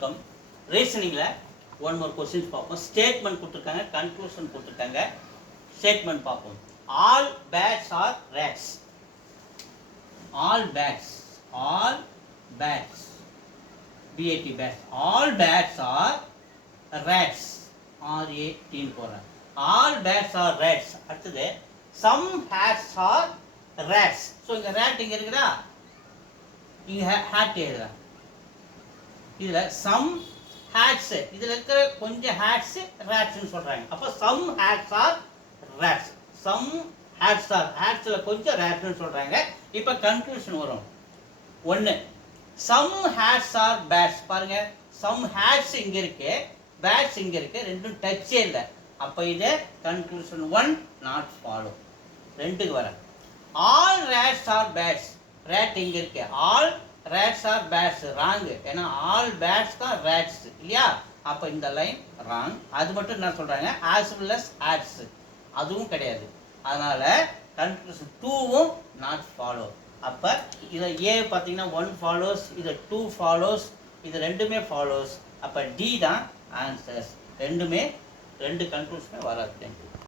வணக்கம். ரீசனிங்ல one more questions பார்ப்போம். ஸ்டேட்மெண்ட் கொடுத்துருக்காங்க, கன்க்ளூஷன் கொடுத்துருக்காங்க. ஸ்டேட்மெண்ட் பார்ப்போம். All bats are rats. All bats BAT bats. All bats are rats. RAT போடுறேன். All bats are rats. அடுத்தது some hats are rats. So இங்கே rat இங்கே இருக்குதா, இங்கே ஹேட் எழுதுறேன். இதில் சம் ஹேட்ஸ், இதில் இருக்கிற கொஞ்சம் ஹேட்ஸ் ரேட்ஸ்ன்னு சொல்கிறாங்க. அப்போ some hats are rats. Some hats are ஹேட்ஸில் கொஞ்சம் ரேட்ஸ்ன்னு சொல்கிறாங்க. இப்போ கன்க்ளூஷன் வரும். ஒன்று, சம் ஹேட்ஸ் ஆர் பேட்ஸ். பாருங்க, சம் ஹேட்ஸ் இங்கே இருக்கு, பேட்ஸ் இங்கே இருக்கு, ரெண்டும் டச்சே இல்லை. அப்போ இது கன்க்ளூஷன் 1 நாட் ஃபாலோ. ரெண்டுக்கு வரேன். All rats are bats. Rat இங்கே இருக்கு, all rats are bats wrong. ஏன்னா ஆல் பேட்ஸ் தான் ரேட்ஸ் இல்லையா. அப்போ இந்த லைன் ராங். அது மட்டும் என்ன சொல்கிறாங்க, ஆஸ் வெல் அஸ் ஹேட்ஸ், அதுவும் கிடையாது. அதனால் கன்க்ளூஷன் 2வும் நாட் ஃபாலோ. அப்போ இதை ஏ பார்த்தீங்கன்னா 1 ஃபாலோஸ், இதை 2 ஃபாலோஸ், இது ரெண்டுமே ஃபாலோஸ். அப்போ டி தான் ஆன்சர்ஸ். ரெண்டு கன்க்ளூஷனே வராது. தேங்க்யூ.